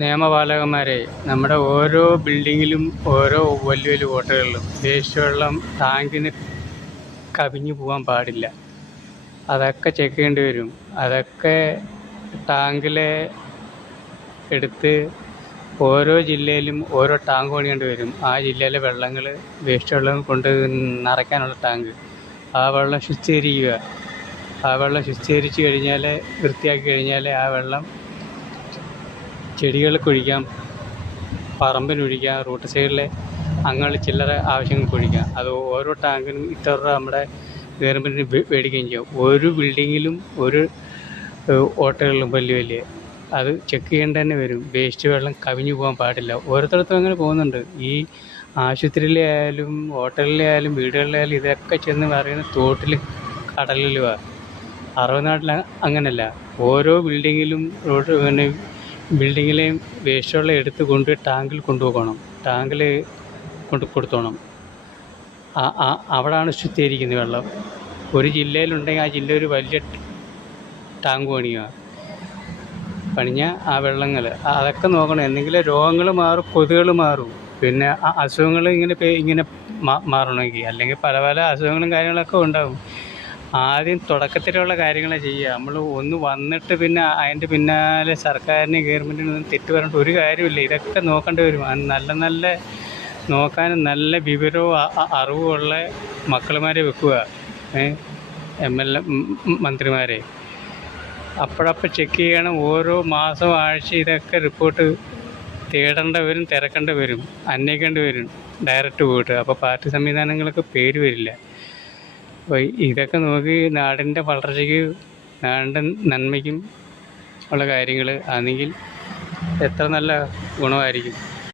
നിയമപാലകന്മാരെ നമ്മുടെ ഓരോ ബിൽഡിങ്ങിലും ഓരോ വലിയ വലിയ ഹോട്ടലുകളിലും വേസ്റ്റ് വെള്ളം ടാങ്കിന് കവിഞ്ഞു പോകാൻ പാടില്ല. അതൊക്കെ ചെക്ക് ചെയ്യേണ്ടി വരും. അതൊക്കെ ടാങ്കിലെ എടുത്ത് ഓരോ ജില്ലയിലും ഓരോ ടാങ്ക് പണിയേണ്ടി വരും. ആ ജില്ലയിലെ വെള്ളങ്ങൾ വേസ്റ്റ് വെള്ളം കൊണ്ട് നിറയ്ക്കാനുള്ള ടാങ്ക്. ആ വെള്ളം ശുദ്ധീകരിക്കുക. ആ വെള്ളം ശുദ്ധീകരിച്ച് കഴിഞ്ഞാൽ, വൃത്തിയാക്കി കഴിഞ്ഞാൽ ആ വെള്ളം ചെടികൾക്ക് ഒഴിക്കാം, പറമ്പിനൊഴിക്കാം, റോഡ് സൈഡിലെ അങ്ങനെയുള്ള ചില്ലറ ആവശ്യങ്ങൾക്ക് ഒഴിക്കാം. അത് ഓരോ ടാങ്കിനും ഇത്ര രൂപ നമ്മുടെ ഗവൺമെൻറ്റിന് മേടിക്കുകയും ചെയ്യും. ഒരു ബിൽഡിങ്ങിലും ഒരു ഹോട്ടലുകളിലും വലിയ വലിയ അത് ചെക്ക് ചെയ്യേണ്ടി തന്നെ വരും. വേസ്റ്റ് വെള്ളം കവിഞ്ഞു പോകാൻ പാടില്ല. ഓരോരുത്തർക്കും അങ്ങനെ പോകുന്നുണ്ട്. ഈ ആശുപത്രിയിലെ ആയാലും ഹോട്ടലിലെ ആയാലും വീടുകളിലായാലും ഇതൊക്കെ ചെന്ന് പറയുന്ന തോട്ടിൽ കടലിലുമാണ്. അറബ് നാട്ടിൽ അങ്ങനെയല്ല. ഓരോ ബിൽഡിങ്ങിലും പിന്നെ ബിൽഡിങ്ങിലെയും വേസ്റ്റ് വെള്ളം എടുത്ത് കൊണ്ട് ടാങ്കിൽ കൊണ്ടുപോകണം. ടാങ്കിൽ കൊടുത്തോണം. അവിടെയാണ് ശുദ്ധീകരിക്കുന്നത് വെള്ളം. ഒരു ജില്ലയിലുണ്ടെങ്കിൽ ആ ജില്ല ഒരു വലിയ ടാങ്ക് പണിഞ്ഞാൽ ആ വെള്ളങ്ങൾ അതൊക്കെ നോക്കണം. എന്തെങ്കിലും രോഗങ്ങൾ മാറും, കൊതുകുകൾ മാറും. പിന്നെ അസുഖങ്ങൾ ഇങ്ങനെ മാറണമെങ്കിൽ, അല്ലെങ്കിൽ പല പല അസുഖങ്ങളും കാര്യങ്ങളൊക്കെ ഉണ്ടാകും. ആദ്യം തുടക്കത്തിലുള്ള കാര്യങ്ങൾ ചെയ്യുക. നമ്മൾ ഒന്ന് വന്നിട്ട് പിന്നെ അതിൻ്റെ പിന്നാലെ സർക്കാരിന് ഗവൺമെൻറ്റിനൊന്നും തെറ്റ് പറഞ്ഞിട്ട് ഒരു കാര്യമില്ല. ഇതൊക്കെ നോക്കേണ്ടി വരും. നല്ല നല്ല നോക്കാനും നല്ല വിവരവും അറിവുമുള്ള മക്കളുമാരെ വെക്കുക. MLA മന്ത്രിമാരെ അപ്പോഴപ്പോൾ ചെക്ക് ചെയ്യണം. ഓരോ മാസം ആഴ്ച ഇതൊക്കെ റിപ്പോർട്ട് തേടേണ്ടി വരും, തിരക്കേണ്ടി വരും, അന്വേഷിക്കേണ്ടി വരും ഡയറക്റ്റ് പോയിട്ട്. അപ്പോൾ പാർട്ടി സംവിധാനങ്ങൾക്ക് പേര് വരില്ല. അപ്പോൾ ഇതൊക്കെ നോക്കി നാടിൻ്റെ വളർച്ചയ്ക്ക്, നാടിൻ്റെ നന്മയ്ക്കും ഉള്ള കാര്യങ്ങൾ ആണെങ്കിൽ എത്ര നല്ല ഗുണമായിരിക്കും.